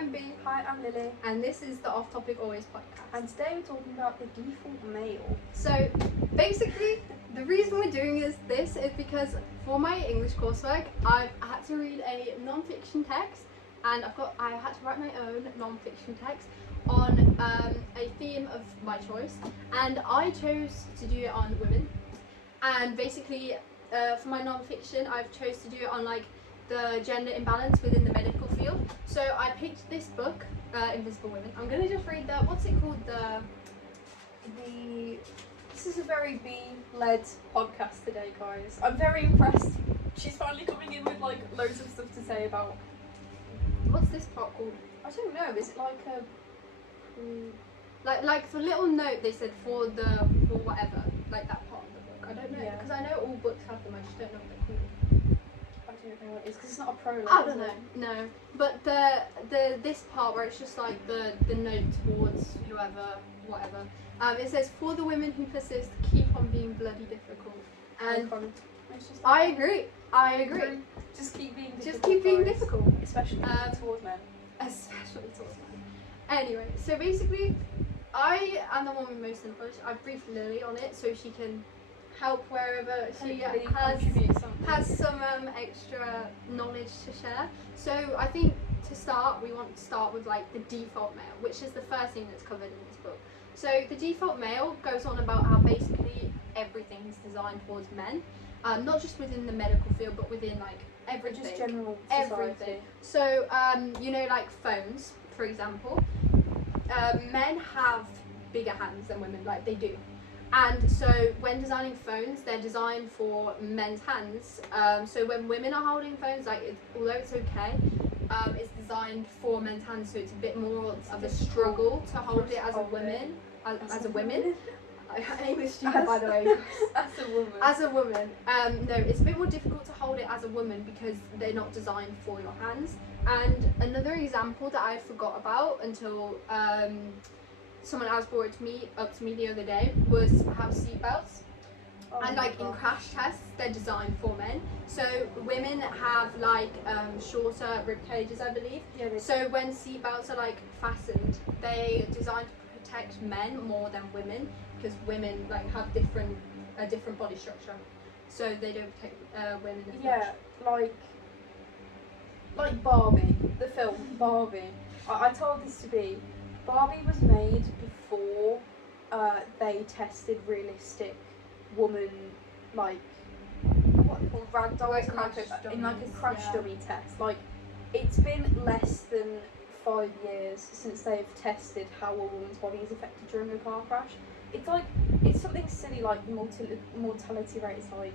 I'm B. Hi, I'm Lily. And this is the Off Topic Always podcast. And today we're talking about the default male. So basically, the reason we're doing this is because for my English coursework, I've had to read a non-fiction text, and I had to write my own non-fiction text on a theme of my choice, and I chose to do it on women. And basically, for my non-fiction, I've chose to do it on like the gender imbalance within the medical field. So I picked this book, Invisible Women. I'm gonna just read what's it called? This is a very B-led podcast today, guys. I'm very impressed. She's finally coming in with like loads of stuff to say about. What's this part called? I don't know. Is it like a like the little note they said for whatever, like that part of the book. I don't know because I know all books have them. I just don't know what they're called. I don't know what it is because it's not a prologue. I don't know. No, but this part where it's just like the note towards whoever, whatever. It says, for the women who persist, keep on being bloody difficult. And I agree. Just keep being difficult. Just keep being difficult, especially towards men. Especially towards men. Anyway, so basically, I am the one with most knowledge. I've briefed Lily on it so she can help wherever she has some extra knowledge to share. So I think to start, we want to start with like the default male, which is the first thing that's covered in this book. So the default male goes on about how basically everything is designed towards men, not just within the medical field, but within like everything. Just general society. Everything. So you know, like phones, for example. Men have bigger hands than women, like they do. And so when designing phones, they're designed for men's hands. So when women are holding phones, like although it's okay, it's designed for men's hands, so it's a bit more of a struggle to hold it as a woman. As a woman. English student, by the way. As a woman. No, it's a bit more difficult to hold it as a woman because they're not designed for your hands. And another example that I forgot about until someone else brought it up to me the other day was how seatbelts. And like in crash tests, they're designed for men. So women have like shorter rib cages, I believe. Yeah, so when seatbelts are like fastened, they're designed to protect men more than women because women like have a different body structure. So they don't protect women as much. Like Barbie, the film Barbie. I told this to be. Barbie was made before they tested realistic woman, like ragdoll like in like a crash dummy test. Like it's been less than 5 years since they've tested how a woman's body is affected during a car crash. It's something silly like mortality rate is like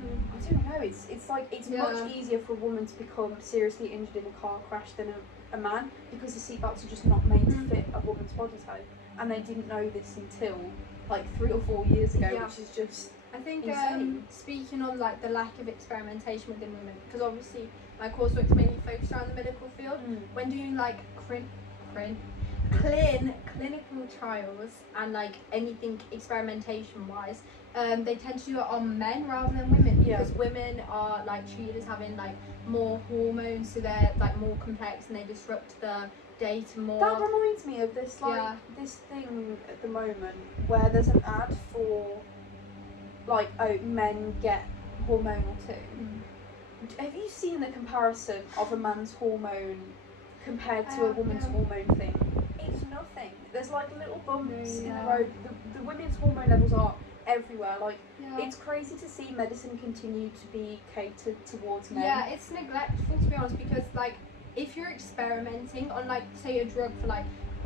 I don't know. It's like it's much easier for a woman to become seriously injured in a car crash than a man because the seatbelts are just not made to fit a woman's body type, and they didn't know this until like 3 or 4 years ago, which is just I think insane. Speaking on like the lack of experimentation within women, because obviously my coursework is mainly focused around the medical field. When doing like clinical trials and like anything experimentation wise, they tend to do it on men rather than women because women are like treated as having like more hormones, so they're like more complex and they disrupt the data more. That reminds me of this this thing at the moment where there's an ad for like men get hormonal too. Have you seen the comparison of a man's hormone compared to a woman's hormone thing? It's nothing. There's like little bumps in the road. The women's hormone levels are everywhere. Like it's crazy to see medicine continue to be catered towards men. Yeah, it's neglectful to be honest, because like if you're experimenting on like say a drug for like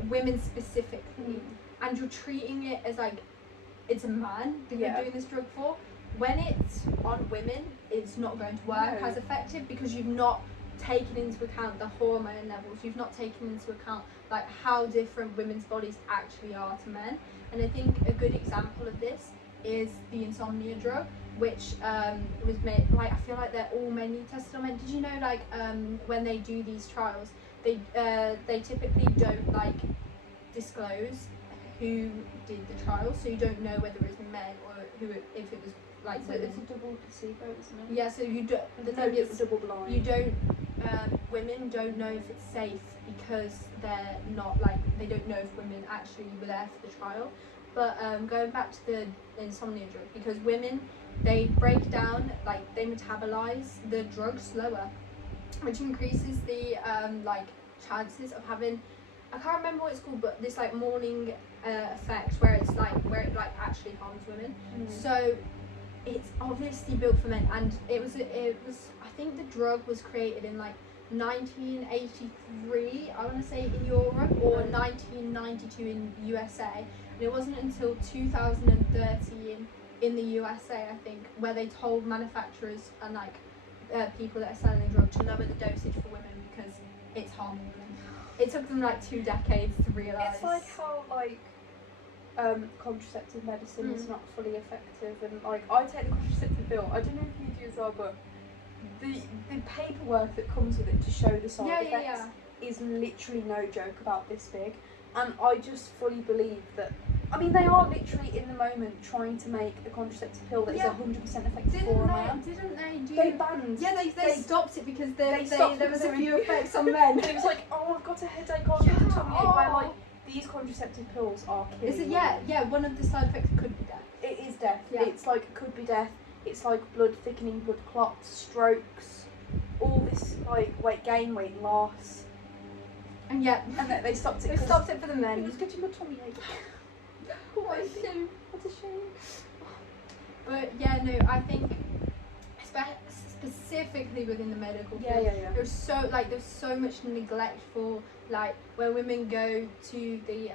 women specifically and you're treating it as like it's a man that you're doing this drug for, when it's on women it's not going to work as effective because you've not taken into account the hormone levels, you've not taken into account like how different women's bodies actually are to men. And I think a good example of this is the insomnia drug, which was made like I feel like they're all mainly tested on men. Did you know like when they do these trials they typically don't like disclose who did the trial, so you don't know whether it's men or if it was like it's a double placebo, isn't it? Yeah, so you don't double blind. You don't women don't know if it's safe because they're not like they don't know if women actually were there for the trial. But going back to the insomnia drug, because women, they break down, like they metabolize the drug slower, which increases the like chances of having, I can't remember what it's called, but this like morning effect where it like actually harms women. So it's obviously built for men, and it was I think the drug was created in like 1983, I want to say, in Europe, or 1992 in USA, and it wasn't until 2013 in the USA, I think, where they told manufacturers and like people that are selling the drug to lower the dosage for women because it's harming women. It took them like 2 decades to realise. It's like how like contraceptive medicine is not fully effective, and like I take the contraceptive pill. I don't know if you do as well, but the paperwork that comes with it to show the side effects is literally no joke, about this big. And I just fully believe that, I mean, they are literally in the moment trying to make a contraceptive pill that is 100% effective for a man. Didn't they do? They banned. Yeah, they stopped it because there was a few it. effects on men. It was like, oh, I've got a headache, oh, I've got a tummy ache, where like these contraceptive pills are killing. Is it? Yeah. One of the side effects could be death. It is death. Yeah. It's like it could be death. It's like blood thickening, blood clots, strokes, all this like weight gain, weight loss. And yet, and they stopped it. They stopped it for the men. It was getting my tummy ache. What a shame. What a shame. But yeah, no, I think specifically within the medical field, there's so much neglect for like when women go to the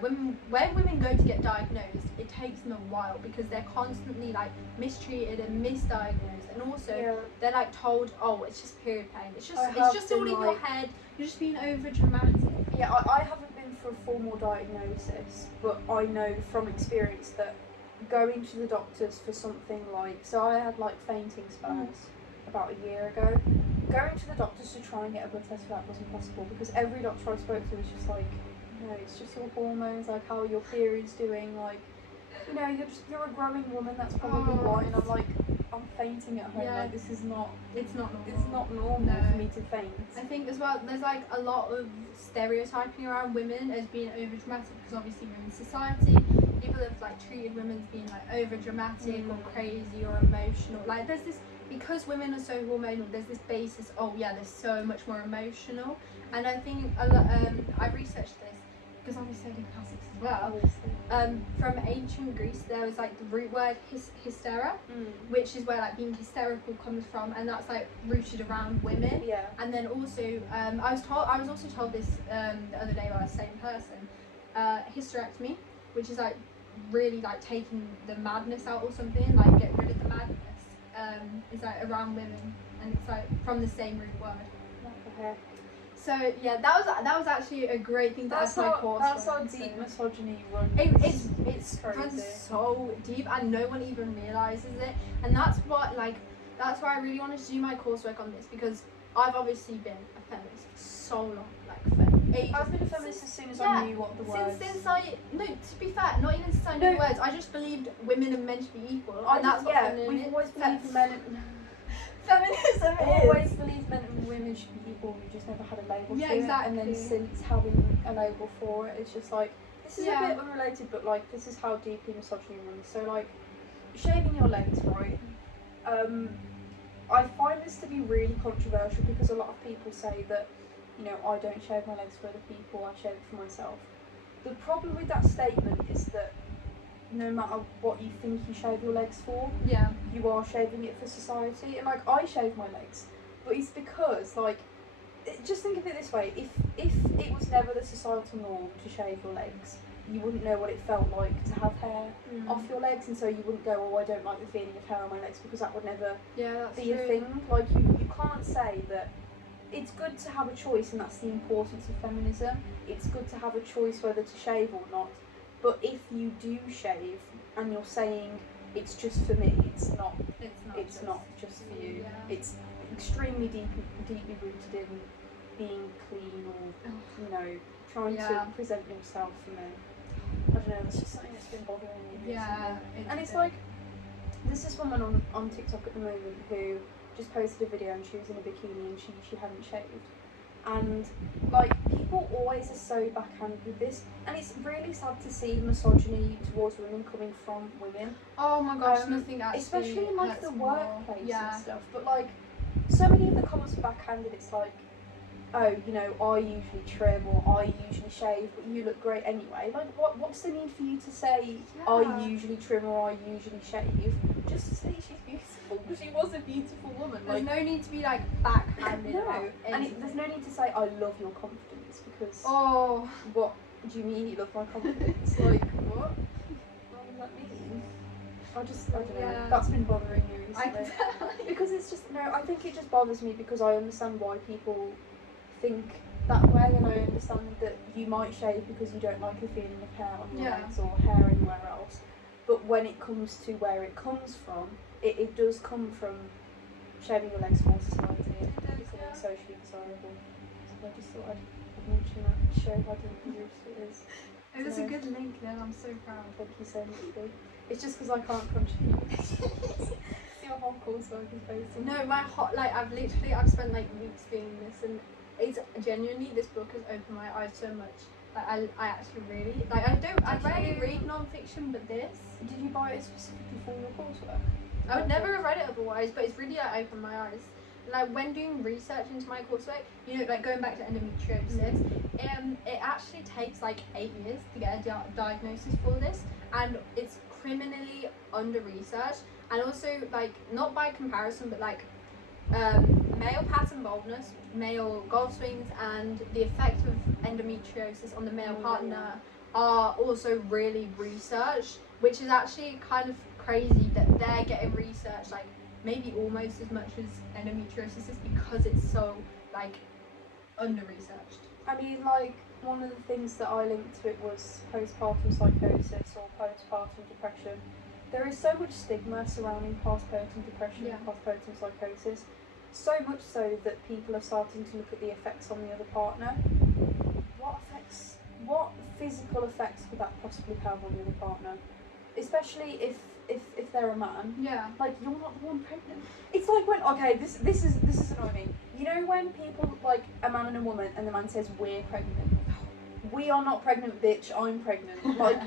when women go to get diagnosed, it takes them a while because they're constantly like mistreated and misdiagnosed, and also they're like told, oh, it's just period pain, it's just all in your head, you're just being over dramatic. Yeah, I haven't been for a formal diagnosis, but I know from experience that going to the doctors for something like, so I had like fainting spells about a year ago. Going to the doctors to try and get a blood test for that wasn't possible because every doctor I spoke to was just like, no, it's just your hormones, like how are your periods doing, like, you know, you're a growing woman, that's probably why. And I'm like, I'm fainting at home, like this is not, it's not normal. It's not normal for me to faint. I think as well there's like a lot of stereotyping around women as being over dramatic because obviously we're in society, people have like treated women as being like over dramatic or crazy or emotional, like there's this, because women are so hormonal, there's this basis, oh yeah, they're so much more emotional. And I think a lot, I've researched this because obviously I did classics as well. From ancient Greece, there was like the root word hystera, which is where like being hysterical comes from, and that's like rooted around women. Yeah. And then also, I was also told this the other day by the same person, hysterectomy, which is like really like taking the madness out or something, like get rid of the madness. Is like around women, and it's like from the same root word. What the heck? So yeah, that was actually a great thing to add my course. That's how deep misogyny runs. It runs so deep, and no one even realizes it. And that's why I really wanted to do my coursework on this, because I've obviously been a feminist for so long, like for ages. I've been a feminist as soon as I knew what the words. To be fair, not even since I knew the words. I just believed women are meant to be equal, and that's what feminism is. We've always believed men. Feminism is. Always believed men and women should be equal. We just never had a label to it. And then since having a label for it, it's just like, this is a bit unrelated, but like this is how deeply misogyny runs. So like, shaving your legs, right? I find this to be really controversial because a lot of people say that, you know, I don't shave my legs for other people, I shave it for myself. The problem with that statement is that no matter what you think you shave your legs for, you are shaving it for society. And like, I shave my legs, but it's because like, just think of it this way, if it was never the societal norm to shave your legs, you wouldn't know what it felt like to have hair off your legs, and so you wouldn't go, oh, I don't like the feeling of hair on my legs, because that would never be a thing. Like, you can't say that. It's good to have a choice, and that's the importance of feminism. It's good to have a choice whether to shave or not, but if you do shave and you're saying it's just for me, it's not just for you. It's extremely deeply rooted in being clean, or you know, trying to present yourself, and then I don't know, it's just something that's been bothering me recently. And it's like, there's this woman on TikTok at the moment who just posted a video and she was in a bikini and she hadn't shaved. And like, people always are so backhanded with this, and it's really sad to see misogyny towards women coming from women. Oh my gosh, nothing actually. Especially in like hurts the more. workplace Yeah. and stuff. But like, so many of the comments are backhanded. It's like, oh, you know, I usually trim or I usually shave, but you look great anyway. Like, what's the need for you to say I usually trim or I usually shave? Just say she's beautiful, because she was a beautiful woman. There's Like, no need to be like backhanded. no, about and anything. there's no need to say I love your confidence, because Oh, what do you mean you love my confidence? Like, what? What does that mean? I don't know. Yeah. That's been bothering me I recently. can tell. Because it's just, no, I think it just bothers me because I understand why people think that way, and I understand that you might shave because you don't like the feeling of hair on your legs or hair anywhere else. But when it comes to where it comes from, it does come from shaving your legs for society. It's socially desirable. So I just thought I'd mention that to show how dangerous it is. It was a good link then, I'm so proud. Thank you so much, Boo. It's just because I can't contribute. See my whole coursework is based on. No, I've spent like weeks doing this, and it's genuinely, this book has opened my eyes so much. Like, I actually really, like, I rarely read non-fiction, but this. Did you buy it specifically for your coursework? I would never have read it otherwise, but it's really like opened my eyes. Like, when doing research into my coursework, you know, like going back to endometriosis, it actually takes like 8 years to get a diagnosis for this, and it's criminally under researched, and also like, not by comparison, but like male pattern baldness, male golf swings, and the effect of endometriosis on the male partner are also really researched, which is actually kind of crazy that they're getting researched like maybe almost as much as endometriosis is, because it's so like under researched. I mean, like, one of the things that I linked to it was postpartum psychosis or postpartum depression. There is so much stigma surrounding postpartum depression and postpartum psychosis, so much so that people are starting to look at the effects on the other partner. What physical effects could that possibly have on the other partner? Especially if they're a man. Yeah. Like, you're not the one pregnant. It's like when, okay, this is annoying. You know when people, like, a man and a woman, and the man says, we're pregnant. We are not pregnant, bitch, I'm pregnant. Like,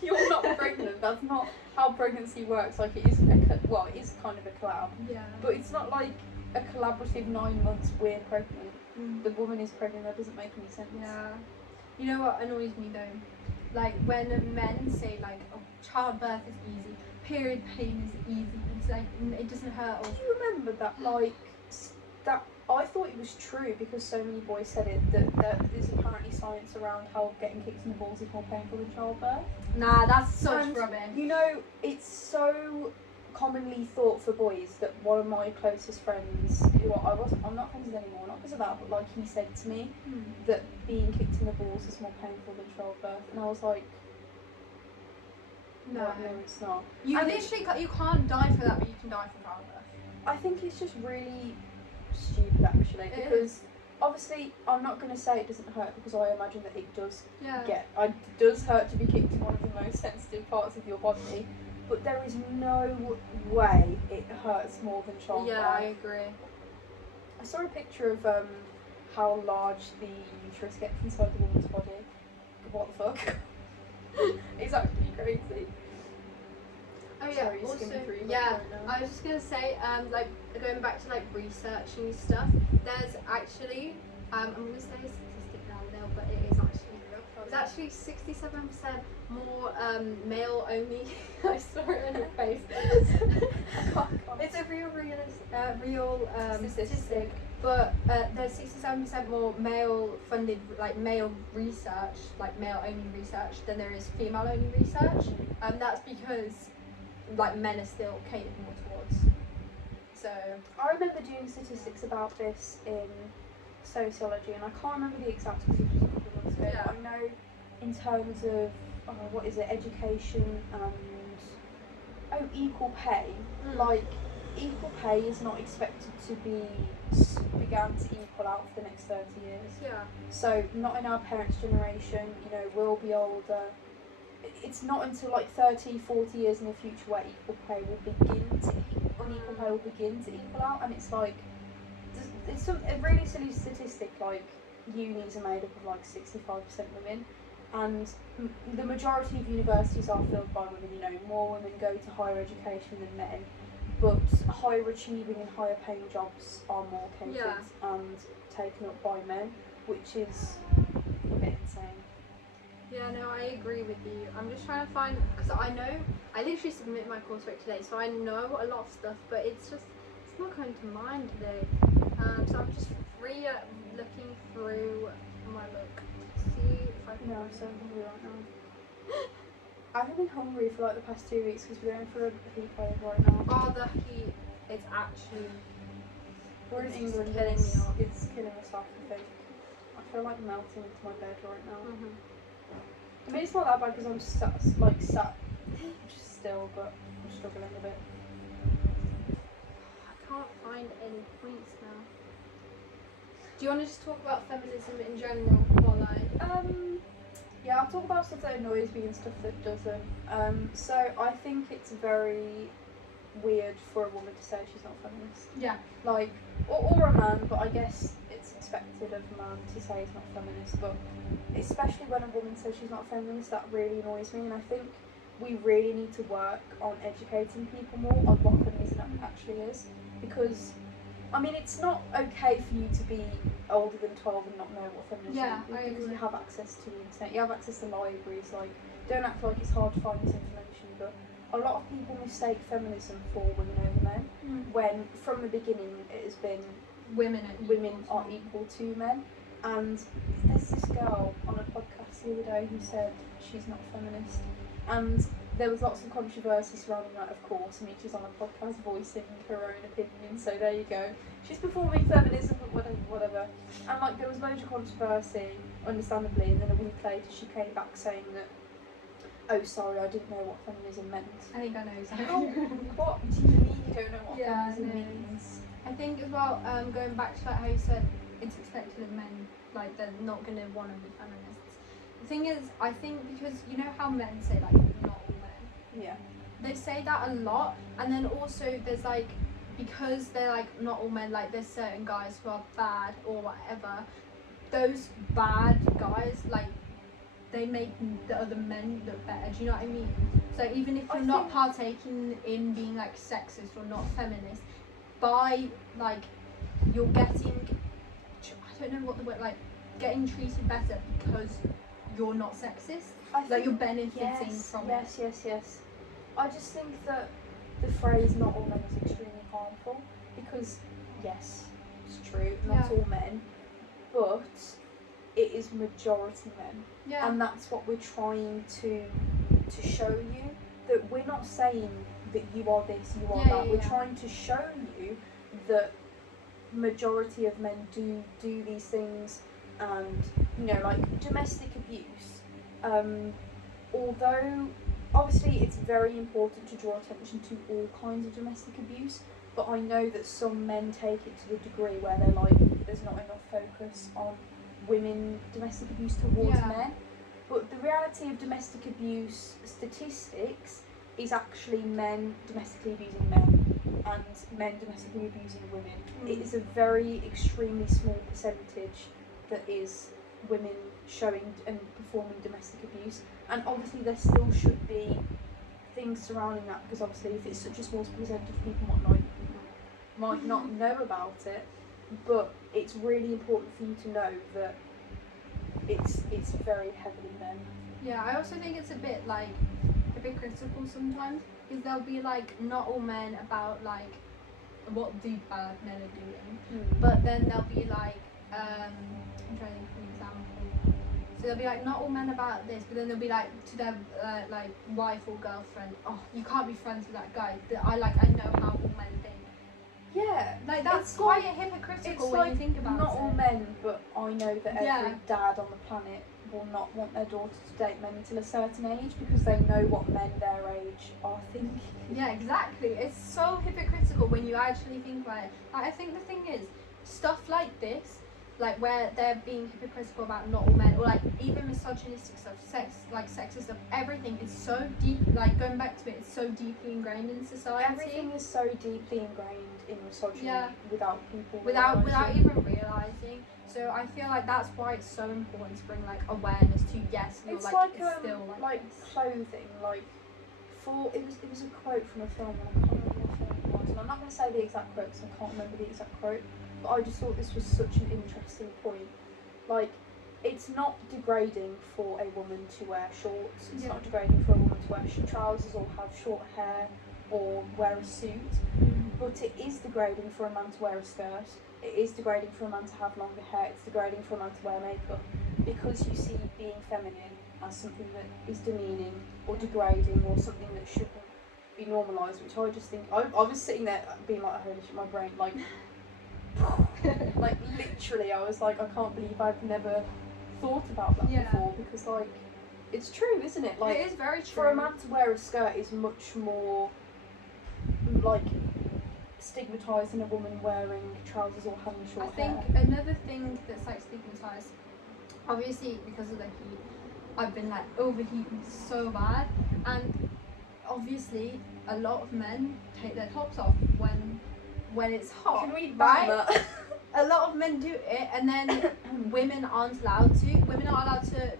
you're not pregnant. That's not how pregnancy works. Like, it is it is kind of a collab. Yeah. But it's not like a collaborative 9 months, we're pregnant. The woman is pregnant, that doesn't make any sense. Yeah. You know what annoys me though? Like, when men say like, oh, childbirth is easy, period pain is easy, it's like, it doesn't hurt. Do you remember that, like, that I thought it was true because so many boys said it, that there's apparently science around how getting kicked in the balls is more painful than childbirth? Nah, that's such And, rubbish. you know, it's so commonly thought for boys that one of my closest friends, who I'm not friends with anymore, not because of that, but like, he said to me that being kicked in the balls is more painful than childbirth, and I was like, No. no, it's not. You And literally you can't die for that, but you can die for childbirth. I think it's just really stupid, actually, It because obviously I'm not going to say it doesn't hurt, because I imagine that it does Yeah. it does hurt to be kicked in one of the most sensitive parts of your body, but there is no way it hurts more than childbirth. Yeah, I agree. I saw a picture of how large the uterus gets inside the woman's body. What the fuck? It's actually crazy. Oh yeah, Sorry, also, skimming through that yeah, right now. I was just gonna say, like, going back to like researching stuff, there's actually, I'm gonna say a statistic now, Lil, but it is actually real. It's actually 67% more male only. I saw it on your face. It's a real statistic. But there's 67% more male funded, like male research, like male only research, than there is female only research. That's because like men are still catered more towards. So I remember doing statistics about this in sociology, and I can't remember the exact because it was a couple of months ago. Yeah. But I know in terms of education and equal pay. Like, equal pay is not expected to be began to equal out for the next 30 years. yeah, So not in our parents' generation. You know, we'll be older. It's not until like 30, 40 years in the future where equal pay will begin to on equal pay will begin to equal out, and it's like it's a really silly statistic. Like unis are made up of like 65% women, and the majority of universities are filled by women. You know, more women go to higher education than men, but higher achieving and higher paying jobs are more counted and taken up by men, which is a bit insane. Yeah, no, I agree with you. I'm just trying to find, because I literally submitted my coursework today, so I know a lot of stuff, but it's not coming to mind today. So I'm just looking through my book to see if I can. No, I'm so hungry right now. I haven't been hungry for like the past 2 weeks because we're going through a heat wave right now. Oh, the heat, it's actually. We're in England, killing me off. It's killing us off, I think. I feel like melting into my bed right now. Mm-hmm. I mean, it's not that bad because I'm sat just still, but I'm struggling a bit. I can't find any points now. Do you want to just talk about feminism in general while Yeah, I'll talk about stuff that annoys me and stuff that doesn't. So I think it's very weird for a woman to say she's not feminist. Yeah. Like, or a man, but I guess it's expected of a man to say he's not feminist, but especially when a woman says she's not feminist, that really annoys me, and I think we really need to work on educating people more on what feminism actually is, because I mean, it's not okay for you to be older than 12 and not know what feminism is, because you have access to the internet, you have access to libraries. Like, don't act like it's hard to find this information, but a lot of people mistake feminism for women over men, when from the beginning it has been women are equal to men. And there's this girl on a podcast the other day who said she's not feminist, and there was lots of controversy surrounding that, of course. I mean, she's on a podcast voicing her own opinion, so there you go. She's performing feminism, but whatever. And like, there was loads of controversy, understandably, and then a week later she came back saying that, oh, sorry, I didn't know what feminism meant. I think I know exactly. What do you mean you don't know what feminism no. means? I think as well, going back to like how you said it's expected of men, like they're not going to want to be feminists. The thing is, I think because you know how men say like not all men. Yeah. They say that a lot, and then also there's like, because they're like not all men, like there's certain guys who are bad or whatever. Those bad guys, like, they make the other men look better. Do you know what I mean? So even if you're not partaking in being like sexist or not feminist, by like you're getting, I don't know what the word, like getting treated better because you're not sexist. Like you're benefiting from it. Yes. I just think that the phrase "not all men" is extremely harmful, because yes, it's true, not all men, but it is majority men. Yeah. And that's what we're trying to show you, that we're not saying that you are this, you are that. We're trying to show you that majority of men do these things, and you know, like domestic abuse. Although obviously it's very important to draw attention to all kinds of domestic abuse, but I know that some men take it to the degree where they're like, there's not enough focus on women domestic abuse towards men. But the reality of domestic abuse statistics is actually men domestically abusing men and men domestically abusing women. It is a very extremely small percentage that is women showing and performing domestic abuse, and obviously there still should be things surrounding that, because obviously if it's such a small percentage of people might not know about it, but it's really important for you to know that it's very heavily men. Yeah, I also think it's a bit hypocritical sometimes, because there'll be like not all men about like what the bad men are doing, but then there'll be like I'm trying to think of an example. So they'll be like not all men about this, but then they'll be like to their like wife or girlfriend, oh, you can't be friends with that guy. I know how all men think. Yeah, like that's quite hypocritical when you think about it. Not all men, but I know that every dad on the planet will not want their daughter to date men until a certain age, because they know what men their age are thinking. Yeah, exactly. It's so hypocritical when you actually think about it. Like, I think the thing is, stuff like this, like where they're being hypocritical about not all men, or like even misogynistic stuff, sexist stuff. Everything is so deep. Like going back to it, it's so deeply ingrained in society. Everything is so deeply ingrained in misogyny without people without realising. even realizing. So I feel like that's why it's so important to bring like awareness to It's it's still like this. clothing, like for it was a quote from a film, and I can't remember what film it was, and I'm not going to say the exact quote because I can't remember the exact quote, but I just thought this was such an interesting point. Like, it's not degrading for a woman to wear shorts. It's not degrading for a woman to wear trousers or have short hair or wear a suit. But it is degrading for a man to wear a skirt. It is degrading for a man to have longer hair. It's degrading for a man to wear makeup, because you see being feminine as something that is demeaning or degrading or something that shouldn't be normalised, which I just think, I was sitting there being like, holy shit, my brain, like, like literally, I was like, I can't believe I've never thought about that before, because like, it's true, isn't it? Like, it is very true. For a man to wear a skirt is much more like stigmatised than a woman wearing trousers or having short hair. I think another thing that's like stigmatised, obviously because of the heat, I've been like overheating so bad, and obviously a lot of men take their tops off when it's hot. Can we ban that? A lot of men do it, and then women aren't allowed to. Women are allowed to,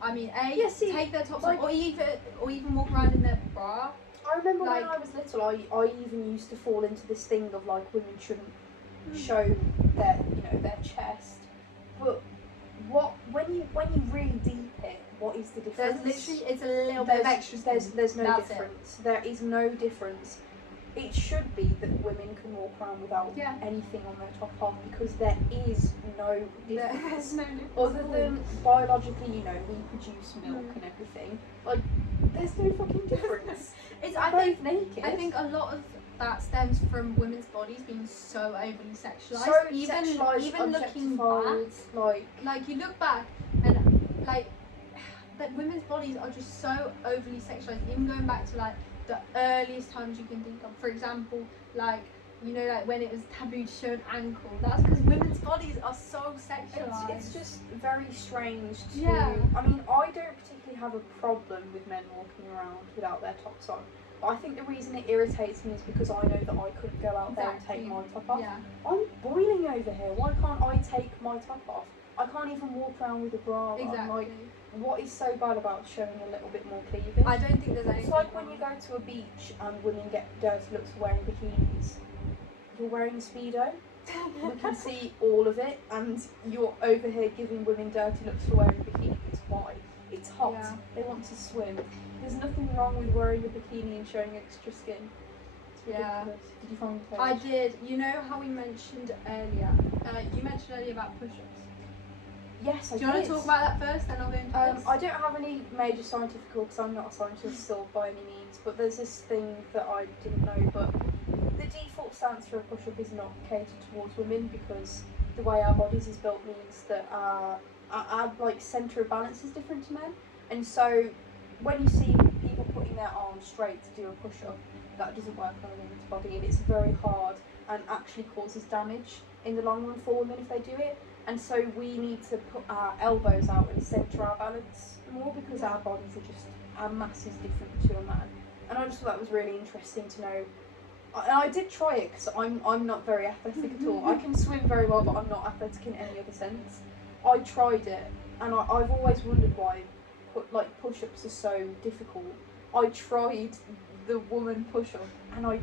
I mean, take their tops off, or even walk around in their bra. I remember when I was little, I even used to fall into this thing of like women shouldn't show their chest. But when you really deep it, what is the difference? There's literally, it's a little bit of extra. There's no difference. There is no difference. It should be that women can walk around without anything on their top half, because there is no difference. There's no difference. Other than biologically, we produce milk and everything. Like, there's no fucking difference. I think a lot of that stems from women's bodies being so overly sexualized. Even looking back, like you look back and like that women's bodies are just so overly sexualized. Even going back to like the earliest times you can think of, for example, like when it was taboo to show an ankle. That's because women's bodies are so sexualized. It's just very strange to. Yeah. I mean, I don't particularly have a problem with men walking around without their tops on. But I think the reason it irritates me is because I know that I couldn't go out there and take my top off. Yeah. I'm boiling over here. Why can't I take my top off? I can't even walk around with a bra on. Exactly. Like, what is so bad about showing a little bit more cleavage? I don't think there's anything. It's like when you go to a beach and women get dirty looks for wearing bikinis. You're wearing a Speedo. We can see all of it, and you're over here giving women dirty looks for wearing bikinis. Why? It's hot. Yeah. They want to swim. There's nothing wrong with wearing a bikini and showing extra skin. It's ridiculous. Did you find the page? I did. You know how we mentioned earlier? You mentioned earlier about push-ups. Yes, I did. Do you want to talk about that first, then I'll go into this? I don't have any major scientific, because I'm not a scientist still by any means, but there's this thing that I didn't know, but the default stance for a push-up is not catered towards women, because the way our bodies is built means that our like centre of balance is different to men, and so when you see people putting their arms straight to do a push-up, that doesn't work on a woman's body, and it's very hard and actually causes damage in the long run for women if they do it. And so we need to put our elbows out and centre our balance more, because our bodies are just, our mass is different to a man. And I just thought that was really interesting to know. And I did try it, because I'm not very athletic at all. I can swim very well, but I'm not athletic in any other sense. I tried it, and I've always wondered why push-ups are so difficult. I tried the woman push-up, and I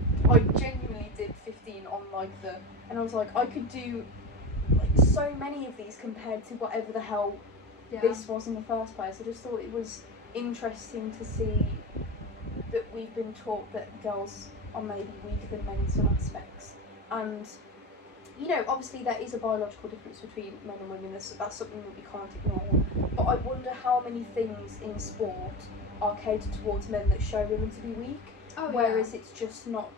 genuinely did 15 on and I was like, I could do so many of these compared to whatever the hell this was in the first place. I just thought it was interesting to see that we've been taught that girls are maybe weaker than men in some aspects, and obviously there is a biological difference between men and women. That's something that we can't ignore, but I wonder how many things in sport are catered towards men that show women to be weak, whereas it's just not,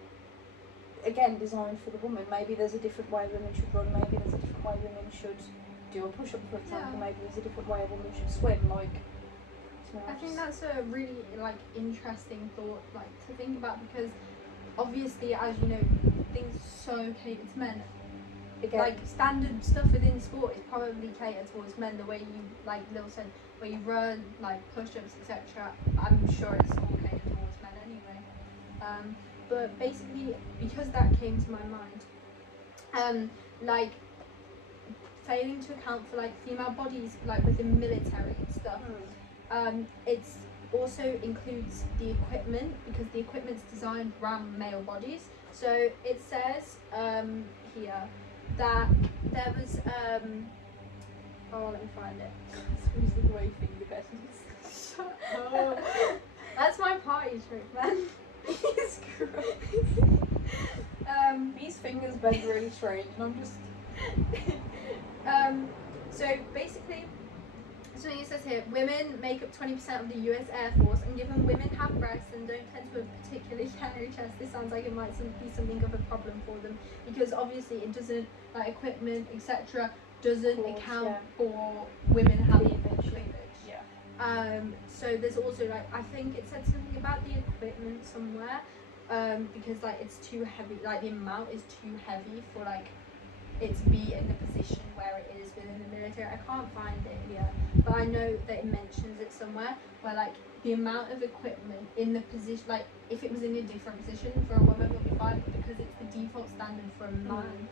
again, designed for the woman. Maybe there's a different way women should run, maybe there's a different way women should do a push-up, for example, maybe there's a different way a woman should swim, I think that's a really interesting thought to think about, because obviously, as you know, things are so catered to men. again, like standard stuff within sport is probably catered towards men. The way you, like Lil said, where you run, like push-ups, etc. I'm sure it's all catered towards men anyway. But basically, because that came to my mind, like failing to account for like female bodies, like within military and stuff. It's also includes the equipment, because the equipment's designed around male bodies. So it says here that there was oh, let me find it. Who's the way finger bends? Shut up. That's my party trick, man. He's gross. These fingers bend really strange, and I'm just. So basically, something it says here: women make up 20% of the U.S. Air Force, and given women have breasts and don't tend to have particularly hairy chests, this sounds like it might be something of a problem for them, because obviously it doesn't, like equipment, etc., doesn't account for women having cleavage. Yeah. So there's also like, I think it said something about the equipment somewhere, because like it's too heavy, like the amount is too heavy for like it to be in the position where it is within the military. I can't find it here, but I know that it mentions it somewhere, where like the amount of equipment in the position, like if it was in a different position for a woman would be fine, but because it's the default standard for a man,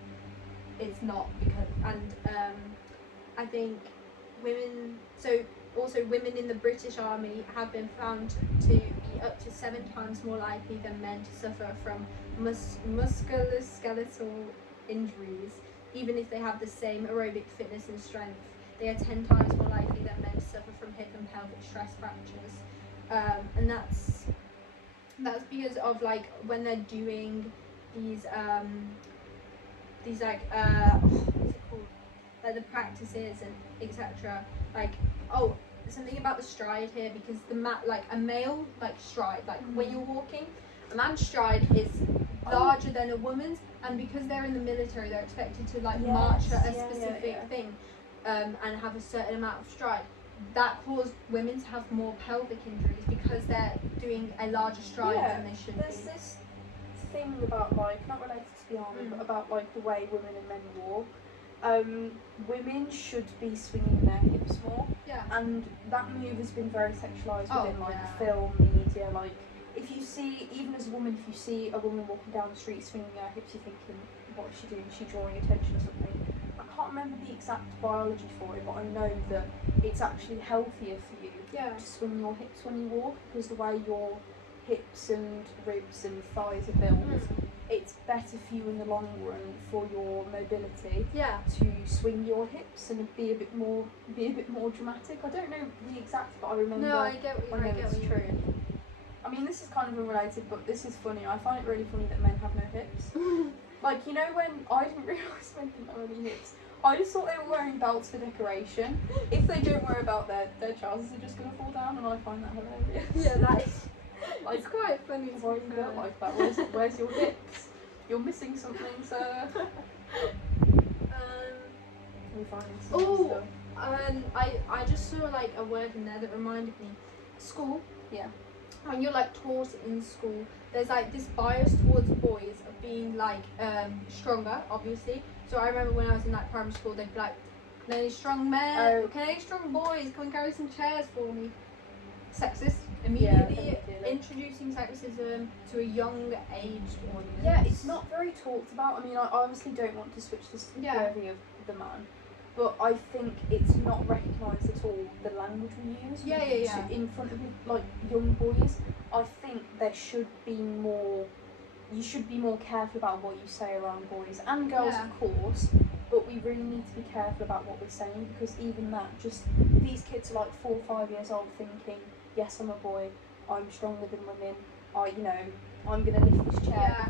it's not. Because, and I think women, so also women in the British Army have been found to be up to 7 times more likely than men to suffer from musculoskeletal injuries, even if they have the same aerobic fitness and strength. They are 10 times more likely than men to suffer from hip and pelvic stress fractures, and that's because of like when they're doing these like what's it called, like the practices and etc. Like, oh, something about the stride here, because like a male like stride, like when you're walking, a man's stride is larger than a woman's, and because they're in the military, they're expected to like march at a specific thing, and have a certain amount of stride. That caused women to have more pelvic injuries because they're doing a larger stride than they should There's be. this thing about, like, not related to the army, but about like the way women and men walk. Women should be swinging their hips more, and that move has been very sexualised within film, media. Like, if you see, even as a woman, if you see a woman walking down the street swinging her hips, you're thinking, what is she doing? Is she drawing attention or something? I can't remember the exact biology for it, but I know that it's actually healthier for you to swing your hips when you walk, because the way your hips and ribs and thighs are built, it's better for you in the long run for your mobility to swing your hips and be a bit more dramatic. I don't know the exact, but I remember. No, I get what it's true. I mean, this is kind of unrelated, but this is funny. I find it really funny that men have no hips. Like, you know, when I didn't realise men didn't have any hips. I just thought they were wearing belts for decoration. If they don't wear a belt, their trousers are just going to fall down, and I find that hilarious. Yeah, that is. Like, it's quite funny. Why you built like that? Where's your hips? You're missing something, sir. We find stuff. I just saw like a word in there that reminded me. School. Yeah. When you're like taught in school, there's like this bias towards boys of being like stronger, obviously. So I remember when I was in like primary school, they'd be like, "Can any strong men? Can any strong boys come and carry some chairs for me?" Sexist. Immediately introducing sexism to a young aged audience. Yeah, it's not very talked about. I mean, I obviously don't want to switch this worthy of the man, but I think it's not recognised at all, the language we use in front of like young boys. I think there should be more. You should be more careful about what you say around boys and girls, of course. But we really need to be careful about what we're saying, because even that, just these kids are like 4 or 5 years old thinking, yes, I'm a boy, I'm stronger than women, I'm gonna lift this chair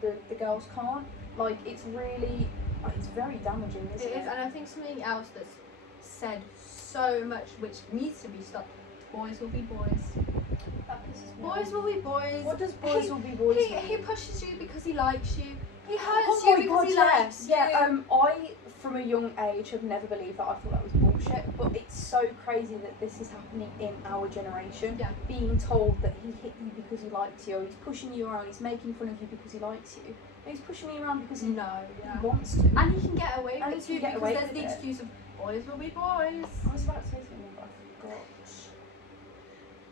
because the girls can't. Like, it's really, it's very damaging, isn't it? It is, and I think something else that's said so much, which needs to be stopped. Boys will be boys. Boys will be boys. What does boys will be boys mean? He pushes you because he likes you. He hurts you because he likes you. I, from a young age, have never believed that. I thought that was bullshit. But it's so crazy that this is happening in our generation. Yeah. Being told that he hit you because he likes you, or he's pushing you around, he's making fun of you because he likes you. He's pushing me around because he yeah. wants to. And he can get away And with he it can too get because away there's with the it. excuse of boys will be boys. I was about to say something, but I forgot.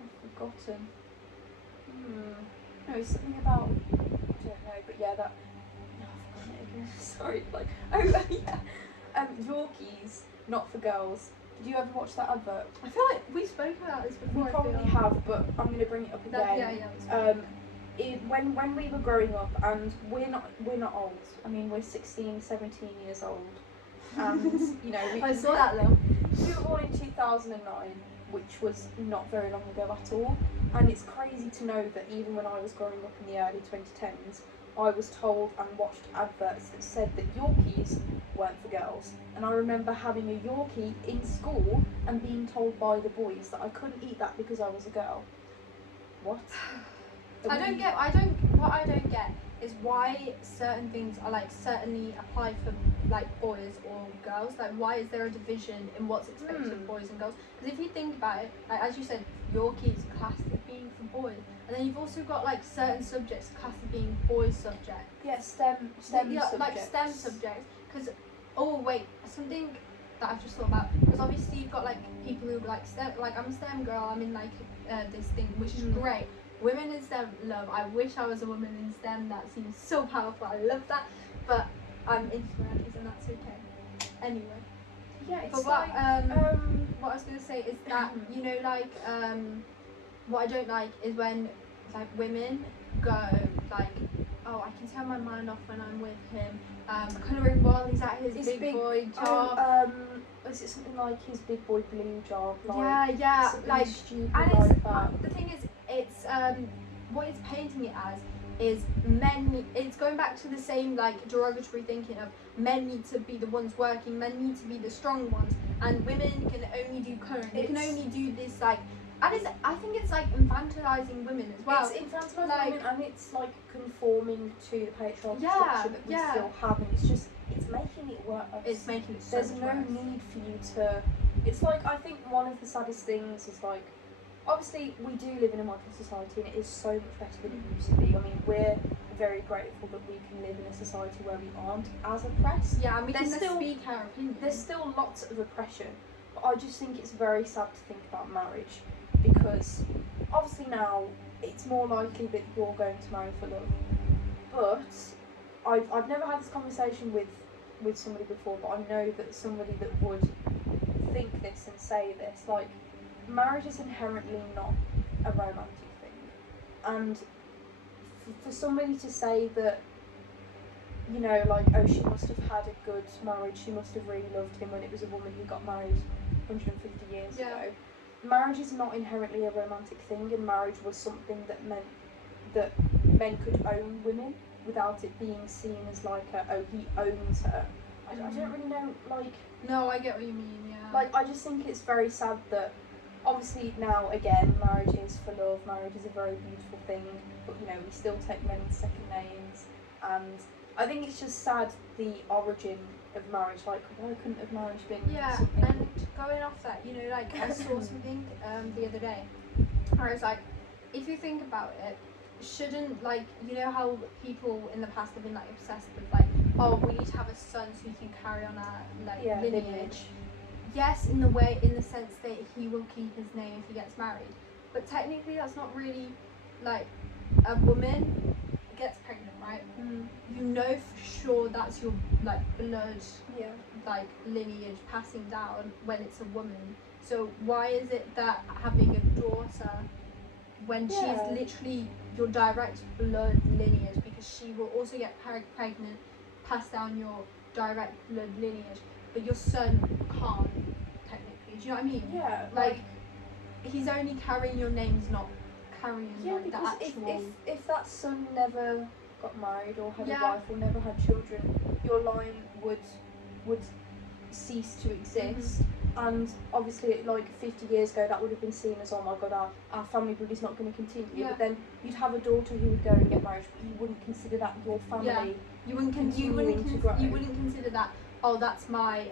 I've forgotten. No, it's something about, I don't know, but yeah, that. No, I've forgotten it again. Sorry, like, oh yeah. Yorkies, not for girls. Did you ever watch that advert? I feel like we spoke about this before. We probably have, but I'm going to bring it up again. When we were growing up, and we're not old. I mean, we're 16, 17 years old, and you know, I saw that though. We were born in 2009, which was not very long ago at all. And it's crazy to know that even when I was growing up in the early 2010s, I was told and watched adverts that said that Yorkies weren't for girls. And I remember having a Yorkie in school and being told by the boys that I couldn't eat that because I was a girl. What? What I don't get is why certain things are like certainly apply for like boys or girls. Like, why is there a division in what's expected of boys and girls? Because if you think about it, like, as you said, Yorkies classed as being for boys, and then you've also got like certain subjects classed as being boys' subjects. Yeah, STEM subjects. Like STEM subjects. Because something that I've just thought about. Because obviously you've got like people who like STEM. Like, I'm a STEM girl. I'm in like this thing, which is great. Women in STEM, love. I wish I was a woman in STEM. That seems so powerful. I love that. But I'm into humanities, and that's okay. Anyway. Yeah, it's but what I was gonna say is that you know, like what I don't like is when like women go like, oh, I can turn my mind off when I'm with him. Colouring while he's at his big boy job. Is it something like his big boy blue job? Like, yeah, like stupid and like it's that. the thing is, it's what it's painting it as is men. It's going back to the same like derogatory thinking of men need to be the ones working, men need to be the strong ones, and women can only do colouring. They can only do this like. And I think it's like infantilizing women as well. It's infantilizing women, and it's like conforming to the patriarchal structure that we still have, and it's making it worse. It's making it so There's much no worse. need for you to. It's like, I think one of the saddest things is like, obviously we do live in a modern society, and it is so much better than it used to be. I mean, we're very grateful that we can live in a society where we aren't as oppressed. Yeah, and we can still speak our opinion. There's still lots of oppression, but I just think it's very sad to think about marriage. Because obviously now it's more likely that you're going to marry for love. But I've never had this conversation with somebody before, but I know that somebody that would think this and say this, like, marriage is inherently not a romantic thing. And for somebody to say that, you know, like, oh, she must have had a good marriage, she must have really loved him when it was a woman who got married 150 years ago. Marriage is not inherently a romantic thing, and marriage was something that meant that men could own women without it being seen as like oh, he owns her. I don't really know, like... No, I get what you mean, yeah. Like, I just think it's very sad that, obviously now, again, marriage is for love, marriage is a very beautiful thing, but, you know, we still take men's second names, and I think it's just sad the origin of marriage, like, why couldn't have marriage been something? And going off that, you know, like, I saw something the other day where I was like, if you think about it, shouldn't, like, you know how people in the past have been, like, obsessed with, like, oh, we need to have a son so he can carry on our, like, lineage. Yes, in the sense that he will keep his name if he gets married, but technically that's not really, like, a woman gets pregnant, right? You know for sure that's your like blood, like lineage passing down when it's a woman. So why is it that having a daughter when she's literally your direct blood lineage, because she will also get pregnant, pass down your direct blood lineage, but your son can't technically. Do you know what I mean? Yeah. Like he's only carrying your name, he's not carrying like, the actual. If that son never got married or had a wife or never had children, your line would cease to exist. And obviously, like 50 years ago, that would have been seen as, oh my god, our family blood is not going to continue. But then you'd have a daughter who would go and get married, but you wouldn't consider that your family. You wouldn't consider that. Oh, that's my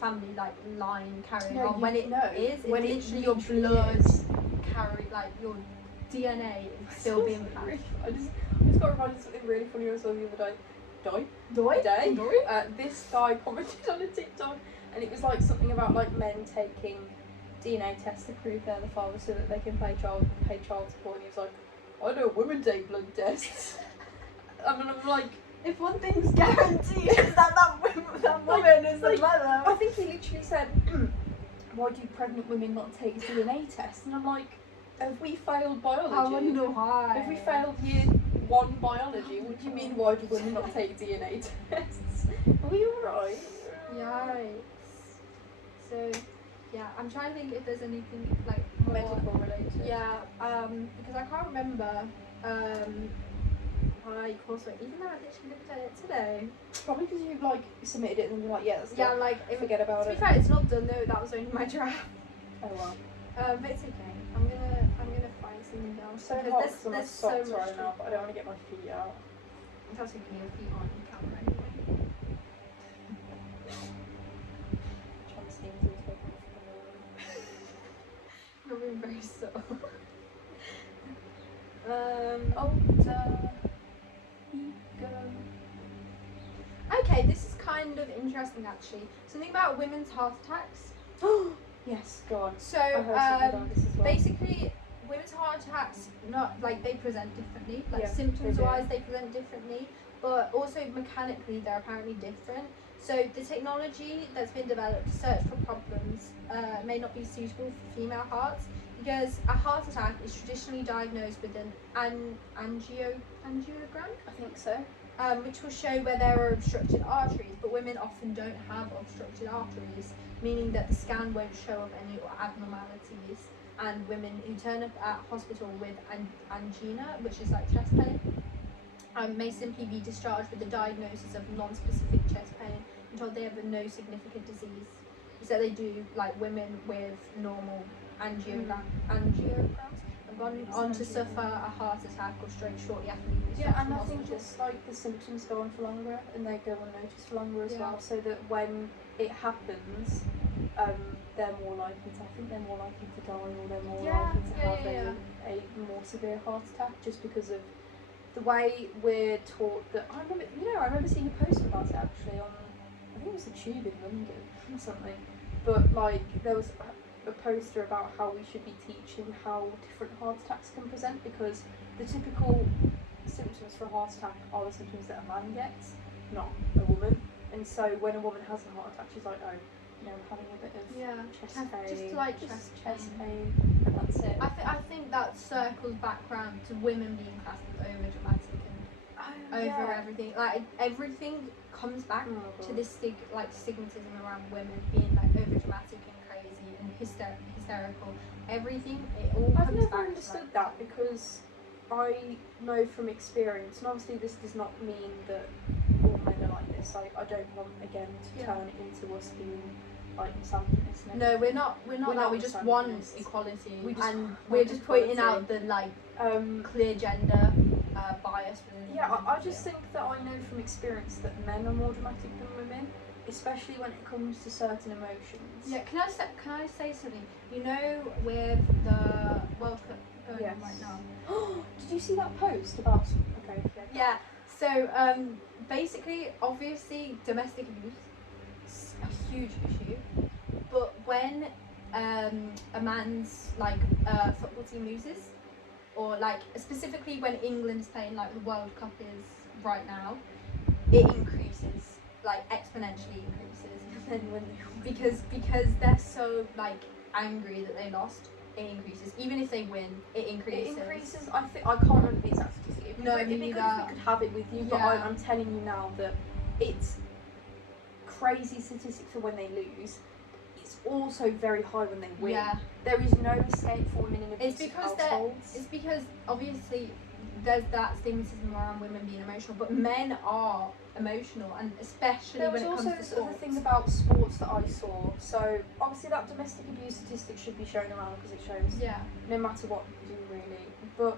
family like line carrying on. When it literally your blood carry, like your DNA is still being passed. I just got reminded of something really funny I saw the other day. Day. This guy commented on a TikTok, and it was like something about like men taking DNA tests to prove they're the father so that they can pay child support. And he was like, I know women take blood tests. I mean, I'm like, if one thing's guaranteed is that woman is the mother. I think he literally said, why do pregnant women not take DNA tests? And I'm like, have we failed biology? I wonder why. Have we failed year 1 biology? What do you mean, why do women not take DNA tests? Are we alright? Yikes. So, yeah, I'm trying to think if there's anything like more Medical related. Yeah, because I can't remember my coursework, even though I literally looked at it today. Probably because you like submitted it and you're like, yeah, that's Yeah, done. like Forget about to it. be fair, it's not done though. That was only my draft. Oh well. But it's okay. I'm gonna find something else. So because hot because I'm there's socks so much right now, but I don't want to get my feet out. That's okay. Your feet aren't on camera anyway. Trying to sneak through to open the room. You're being very subtle. Older ego. Okay, this is kind of interesting actually. Something about women's heart attacks. Yes, go on. So I heard something about this as well. basically, women's heart attacks not like they present differently. Like Yeah, symptoms wise, they present differently, but also mechanically they're apparently different. So the technology that's been developed to search for problems may not be suitable for female hearts because a heart attack is traditionally diagnosed with an angiogram, I think so. which will show where there are obstructed arteries, but women often don't have obstructed arteries, meaning that the scan won't show up any abnormalities. And women who turn up at hospital with angina, which is like chest pain, may simply be discharged with a diagnosis of non-specific chest pain and told they have no significant disease. So they do, like women with normal angiograms have gone on to suffer a heart attack or stroke shortly after leaving the Yeah, and I hospital. think it's like the symptoms go on for longer and they go unnoticed for longer as Yeah. well, so that when it happens, they're more likely to, I think they're more likely to die, or they're more likely to have a more severe heart attack, just because of the way we're taught that. I remember seeing a post about it actually on, I think it was the Tube in London or something, but like there was a poster about how we should be teaching how different heart attacks can present, because the typical symptoms for a heart attack are the symptoms that a man gets, not a woman. And so when a woman has a heart attack, she's like, oh, I'm having a bit of chest pain, just like chest pain, and that's it. I think that circles back round to women being classed as over dramatic and over everything. Like everything comes back to this stigmatism around women being like over dramatic and crazy and hysterical. Everything, it all comes I've never back understood that, because I know from experience, and obviously this does not mean that all men are like this. I don't want again to turn it into us being like misogynists. No, we're not that. We just want equality, we're just pointing out the clear gender bias within women. I just think that I know from experience that men are more dramatic than women, especially when it comes to certain emotions. Yeah, can I say something? You know, with the World Cup going on right now. Did you see that post about? Okay. Yeah. So basically, obviously, domestic abuse is a huge issue. But when a man's football team loses, or like specifically when England's playing like the World Cup is right now, it increases, like exponentially increases. And then when because they're so like angry that they lost, it increases. Even if they win, it increases. It increases. I can't remember the exact statistic. It'd be good if we could have it with you, but I'm telling you now that it's crazy statistics for when they lose. It's also very high when they win. Yeah. There is no escape for women in abusive households. It's because obviously there's that stigmatism around women being emotional, but men are emotional, and especially when it comes to sports. There was also this other thing about sports that I saw. So obviously that domestic abuse statistic should be shown around because it shows no matter what you do really. But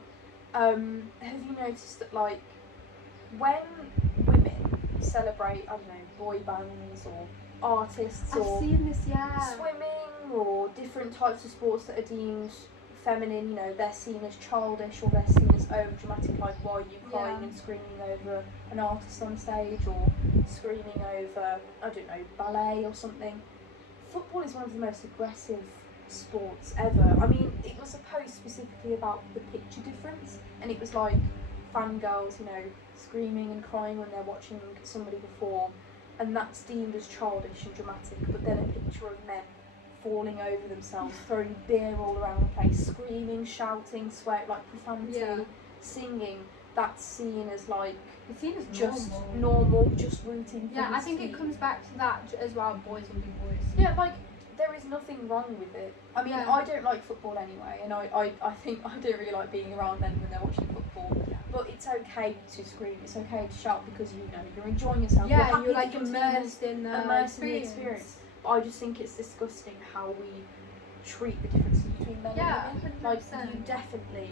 have you noticed that like when women celebrate, I don't know, boy bands or artists I've or seen this, swimming or different types of sports that are deemed feminine, you know, they're seen as childish, or they're seen as over dramatic, like why are you crying Yeah. and screaming over an artist on stage, or screaming over, I don't know, ballet or something. Football is one of the most aggressive sports ever. I mean, it was a post specifically about the picture difference, and it was like fangirls, you know, screaming and crying when they're watching somebody perform, and that's deemed as childish and dramatic. But then a picture of men falling over themselves, throwing beer all around the place, screaming, shouting, sweat, like profanity, Yeah. singing, that's seen as like It's seen as just normal. normal, just rooting for Yeah, I his think it team. comes back to that as well. Boys will be boys. Yeah, like there is nothing wrong with it. I mean, Yeah. I don't like football anyway, and I think I don't really like being around men when they're watching football. But it's okay to scream, it's okay to shout, because you know you're enjoying yourself. Yeah, happy you're that like your team is immersed in the immersed in the experience. But I just think it's disgusting how we treat the differences between men Yeah, and women. Like 100%. you definitely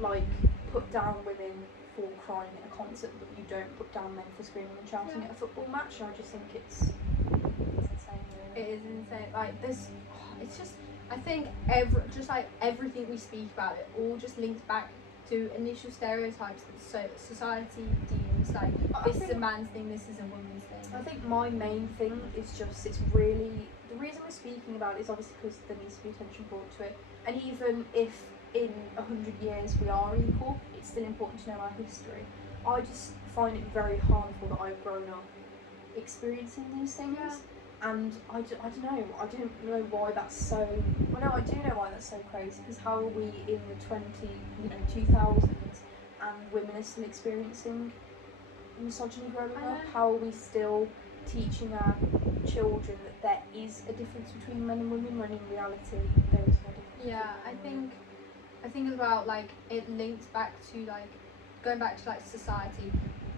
like put down women for crying at a concert, but you don't put down men for screaming and shouting at a football match. And I just think it's insane. It Really. is insane. Like this, it's just. I think just like everything we speak about, it all just links back to initial stereotypes that society deems like this is a man's thing, this is a woman's thing. I think my main thing is just it's really the reason we're speaking about it is obviously because there needs to be attention brought to it, and even if in 100 years we are equal, it's still important to know our history. I just find it very harmful that I've grown up experiencing these things. Yeah. And I don't know, I don't know why that's so, well no, I do know why that's so crazy, because how are we in the 2000s and women are still experiencing misogyny growing up? How are we still teaching our children that there is a difference between men and women, when in reality there is no difference? Yeah, I think as well, like it links back to like going back to like society.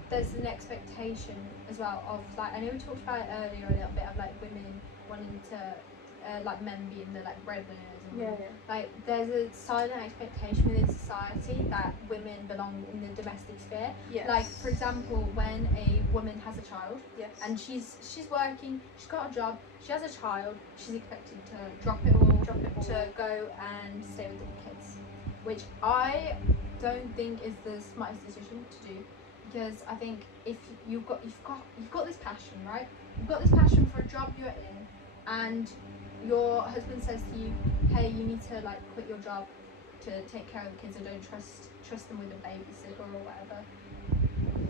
There's an expectation as well of like, I know we talked about it earlier a little bit of like women wanting to like men being the like breadwinners and Yeah. like there's a silent expectation within society that women belong in the domestic sphere. Yes. Like for example, when a woman has a child, Yes. and she's working, she's got a job, she has a child, she's expected to drop it all to go and stay with the kids, which I don't think is the smartest decision to do. Because I think if you've got this passion, right? You've got this passion for a job you're in, and your husband says to you, "Hey, you need to like quit your job to take care of the kids, and don't trust them with a babysitter or whatever."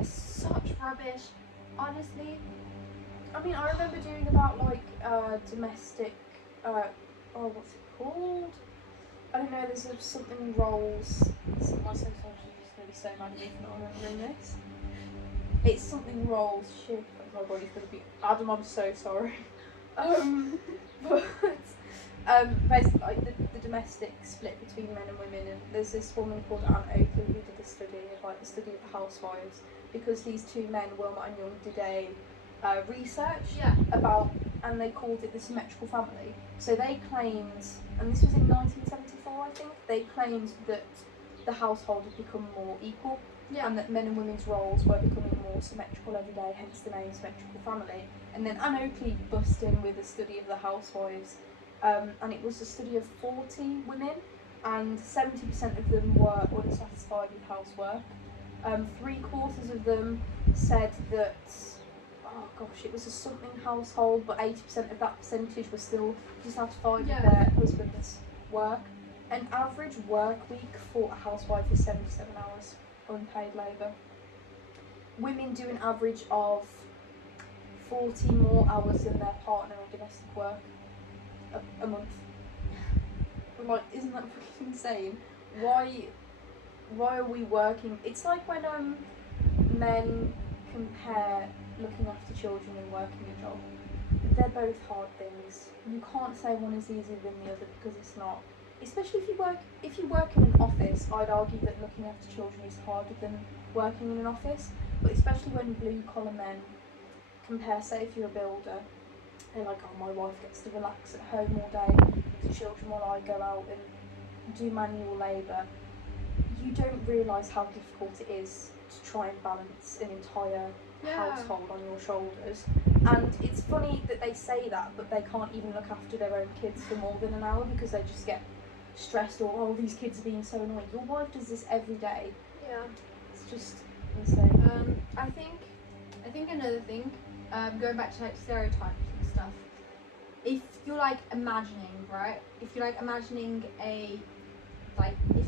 It's such rubbish, honestly. I mean, I remember doing about like domestic, what's it called? I don't know. There's something roles. My sociologist is going to be so mad at me for not remembering this. It's something roles. Shit, my body's going to be. Adam, I'm so sorry. But basically, like the domestic split between men and women, and there's this woman called Anne Oakley who did a study of the housewives, because these two men, Wilmot and Young, did a research about, and they called it the symmetrical family. So they claimed, and this was in 1974, I think, they claimed that the household had become more equal, and that men and women's roles were becoming more symmetrical every day, hence the name Symmetrical Family. And then Anne Oakley bust in with a study of the housewives, and it was a study of 40 women, and 70% of them were unsatisfied with housework. 3/4 of them said that, oh gosh, it was a something household, but 80% of that percentage were still dissatisfied with their husband's work. An average work week for a housewife is 77 hours unpaid labour. Women do an average of 40 more hours than their partner in domestic work a month. I'm like, isn't that fucking insane? Why are we working? It's like when men compare looking after children and working a job. They're both hard things. You can't say one is easier than the other, because it's not. Especially if you work in an office, I'd argue that looking after children is harder than working in an office. But especially when blue collar men compare, say if you're a builder, they're like, oh, my wife gets to relax at home all day with the children while I go out and do manual labour. You don't realise how difficult it is to try and balance an entire household on your shoulders. And it's funny that they say that, but they can't even look after their own kids for more than an hour, because they just get stressed or, oh, these kids are being so annoying. Your wife does this every day. Yeah. It's just insane. I think another thing, going back to like stereotypes and stuff. If you're like imagining, right? If you're like imagining if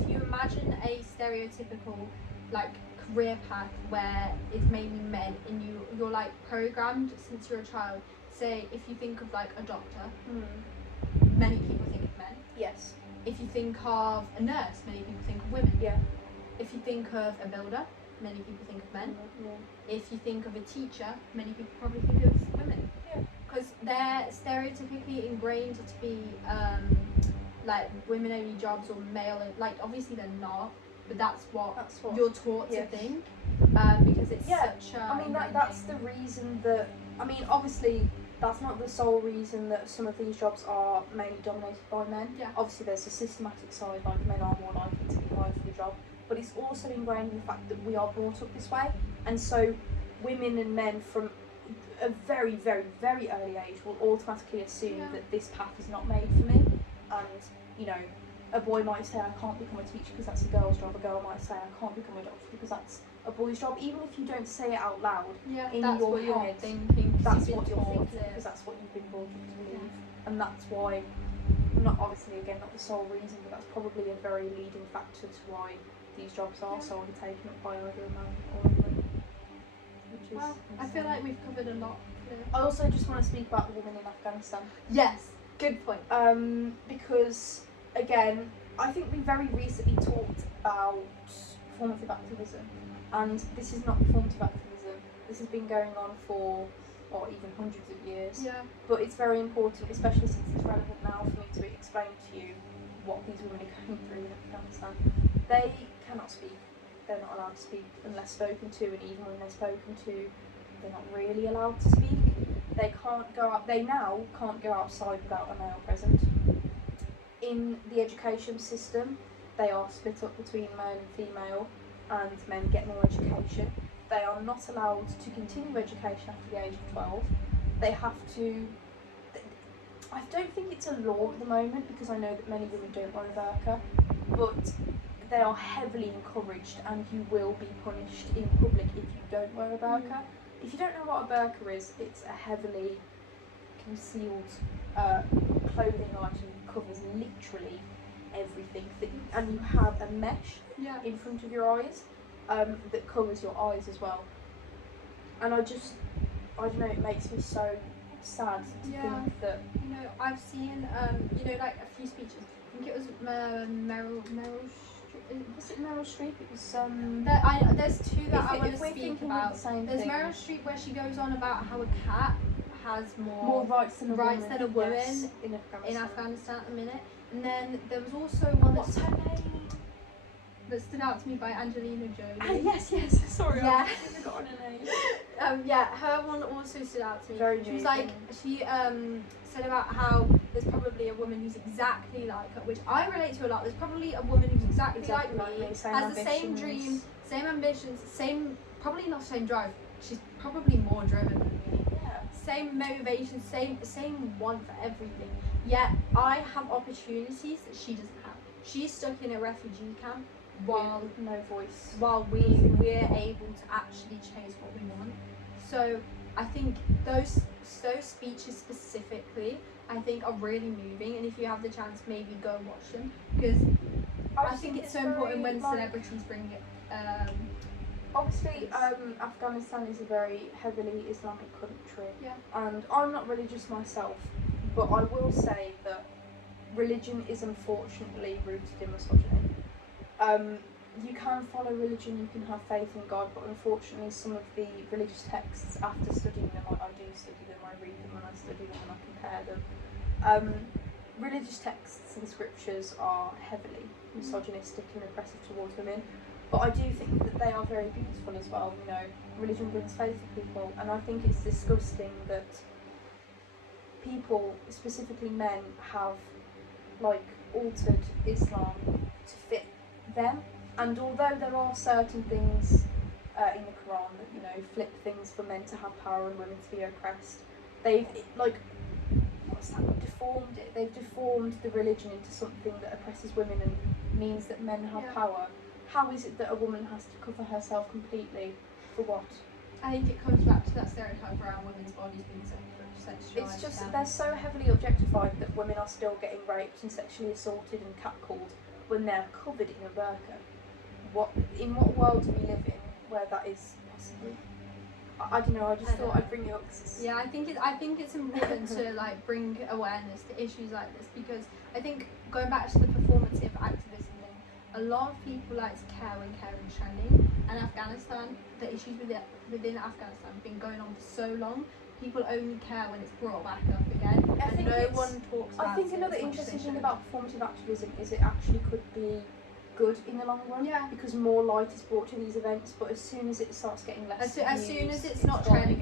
you imagine a stereotypical like career path where it's mainly men and you're like programmed since you're a child. Say if you think of like a doctor, many people think of men. Yes. If you think of a nurse, many people think of women. Yeah. If you think of a builder, many people think of men. Yeah. If you think of a teacher, many people probably think of women. Yeah. Because they're stereotypically ingrained to be like women-only jobs or male. Like obviously they're not, but that's what you're taught to think. Because it's such a. I mean that's the reason that. I mean obviously that's not the sole reason that some of these jobs are mainly dominated by men. Yeah. Obviously there's a systematic side, like men are more likely to be hired for the job, but it's also ingrained in the fact that we are brought up this way, and so women and men from a very, very, very early age will automatically assume that this path is not made for me, and you know, a boy might say I can't become a teacher because that's a girl's job. A girl might say I can't become a doctor because that's a boy's job. Even if you don't say it out loud, in that's your what head, you're thinking. that's what you're thinking because that's what you've been brought up to believe, and that's why. Not obviously again not the sole reason, but that's probably a very leading factor to why these jobs are solely taken up by either a man or a woman. Well, I feel like we've covered a lot. I also just want to speak about the women in Afghanistan. Yes, good point. Because again, I think we very recently talked about performative activism, and this is not performative activism. This has been going on for even hundreds of years. Yeah. But it's very important, especially since it's relevant now, for me to explain to you what these women are going through in Afghanistan. They cannot speak. They're not allowed to speak unless spoken to, and even when they're spoken to, they're not really allowed to speak. They can't go out. They now can't go outside without a male present. In the education system, they are split up between male and female, and men get more education. They are not allowed to continue education after the age of 12. They have to. I don't think it's a law at the moment because I know that many women don't wear a burqa, but they are heavily encouraged, and you will be punished in public if you don't wear a burqa. If you don't know what a burqa is, it's a heavily concealed clothing item that covers literally everything, and you have a mesh in front of your eyes that covers your eyes as well. And I don't know, it makes me so sad to think that. You know, I've seen like a few speeches. I think it was Meryl Streep. Was it Meryl Streep? It was there's two that I want to speak about. There's thing. Meryl Streep where she goes on about how a cat has more rights than a woman, yes, in Afghanistan at the minute. And then there was also one What's her name? that stood out to me by Angelina Jolie. Yes. Sorry, Yeah. I've forgotten her name. Her one also stood out to me. Very she was moving. like, she said about how there's probably a woman who's exactly like her, which I relate to a lot. There's probably a woman who's exactly like me, has the same dreams, same ambitions, probably not same drive. She's probably more driven than me. Yeah. Same motivation, same want for everything. Yet I have opportunities that she doesn't have. She's stuck in a refugee camp while no voice. While we're able to actually change what we want. So I think those speeches specifically, I think are really moving. And if you have the chance, maybe go watch them, because I think it's so important when celebrities bring it. Obviously, Afghanistan is a very heavily Islamic country, Yeah. and I'm not religious myself, but I will say that religion is unfortunately rooted in misogyny. You can follow religion, you can have faith in God, but unfortunately some of the religious texts, after studying them, I do study them, I read them and I study them and I compare them, religious texts and scriptures are heavily misogynistic and oppressive towards women. But I do think that they are very beautiful as well. You know, religion brings faith to people, and I think it's disgusting that people, specifically men, have altered Islam to fit them. And although there are certain things in the Quran that flip things for men to have power and women to be oppressed, they've deformed it. They've deformed transformed the religion into something that oppresses women and means that men have power, how is it that a woman has to cover herself completely for what? I think it comes back to that stereotype around women's bodies being sexualised. It's just they're so heavily objectified that women are still getting raped and sexually assaulted and catcalled when they're covered in a burqa. In what world do we live in where that is possible? I don't know. I just thought I'd bring it up. Yeah, I think it's important to like bring awareness to issues like this, because I think going back to the performative activism thing, a lot of people like to care when caring is trending, and Afghanistan, the issues within Afghanistan have been going on for so long. People only care when it's brought back up again, and no one talks about it. I think another interesting thing about performative activism is it actually could be good in the long run, because more light is brought to these events, but as soon as it starts getting less as soon as it's not trending,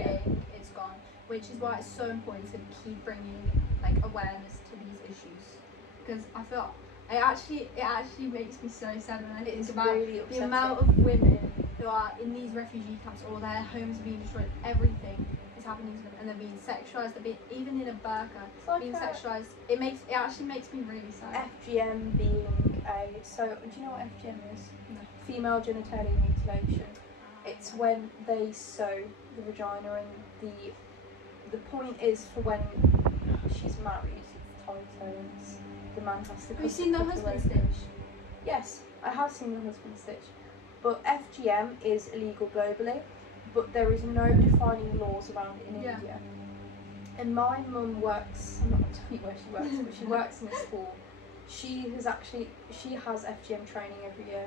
it's gone, which is why it's so important to keep bringing like awareness to these issues, because I feel it actually makes me so sad when I think about the amount of women who are in these refugee camps, or their homes are being destroyed, everything is happening to them, and they're being sexualised, they're being, even in a burqa, like being sexualised. It actually makes me really sad. FGM being so do you know what FGM is? No. Female genitalia mutilation. It's when they sew the vagina, and the point is for when she's married, it's tighter, and the man has to. Have you seen The Husband Stitch? Yes, I have seen The Husband Stitch. But FGM is illegal globally, but there is no defining laws around it in India. And my mum works, I'm not going to tell you where she works, but she works in a school. She has FGM training every year,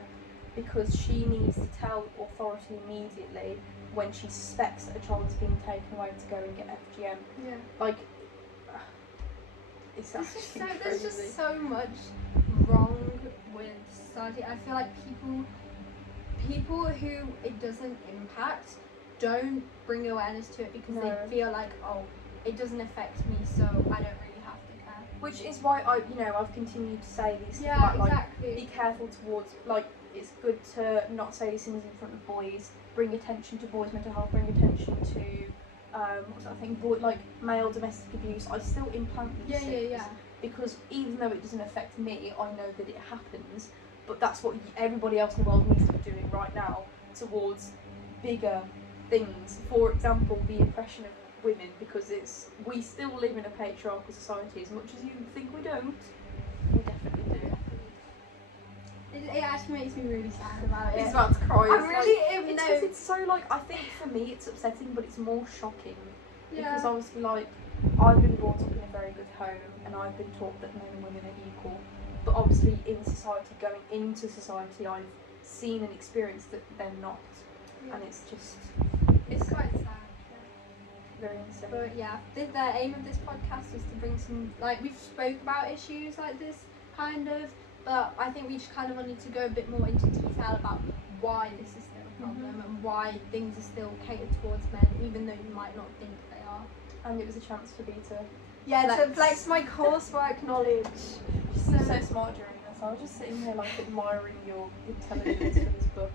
because she needs to tell authority immediately when she suspects that a child is being taken away to go and get FGM. Yeah. Like, it's actually crazy. There's just so much wrong with society. I feel like people who it doesn't impact don't bring awareness to it, because they feel like, oh, it doesn't affect me, so I don't really have to care. Which is why I've continued to say these things about, like, be careful towards, like, it's good to not say these things in front of boys, bring attention to boys' mental health, bring attention to what's that thing, like male domestic abuse. I still implant these things because even though it doesn't affect me, I know that it happens, but that's what everybody else in the world needs to be doing right now towards bigger things. For example, the oppression of women, because we still live in a patriarchal society. As much as you think we don't, we definitely do. It actually makes me really sad about it. He's about to cry. It's so like, I think for me it's upsetting, but it's more shocking because obviously, like, I've been brought up in a very good home and I've been taught that men and women are equal, but obviously in society, going into society, I've seen and experienced that they're not, and it's quite sad. Very insane. But yeah, the aim of this podcast was to bring some, like, we've spoke about issues like this kind of, but I think we just kind of wanted to go a bit more into detail about why this is still a problem and why things are still catered towards men, even though you might not think they are. And it was a chance for me to to flex my coursework knowledge. You're so smart during this. I was just sitting here like admiring your intelligence for this book.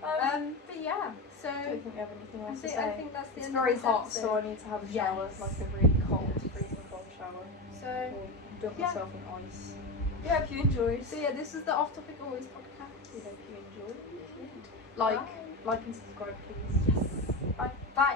But yeah, so I don't think we have anything else to say. I think that's the it's end very of this hot, episode. so I need to have a shower, like a really cold, freezing cold shower. So or dunk myself in ice. Yeah, if you enjoyed. So yeah, this is the Off Topic Always podcast. If you enjoyed, like and subscribe, please. Yes. Bye. Bye.